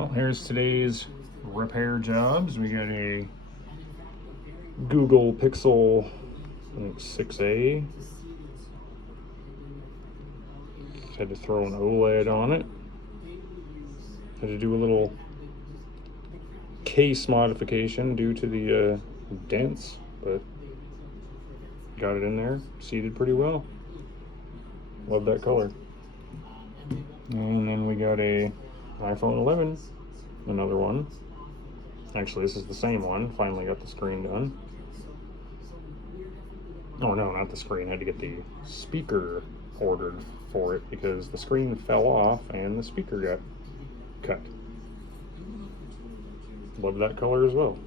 Well, here's today's repair jobs. We got a Google Pixel, I think 6A. Had to throw an OLED on it. Had to do a little case modification due to the dents, but got it in there, seated pretty well. Love that color. And then we got a iPhone 11, another one. Actually, this is the same one. Finally got the screen done. Oh no, not the screen. I had to get the speaker ordered for it because the screen fell off and the speaker got cut. Love that color as well.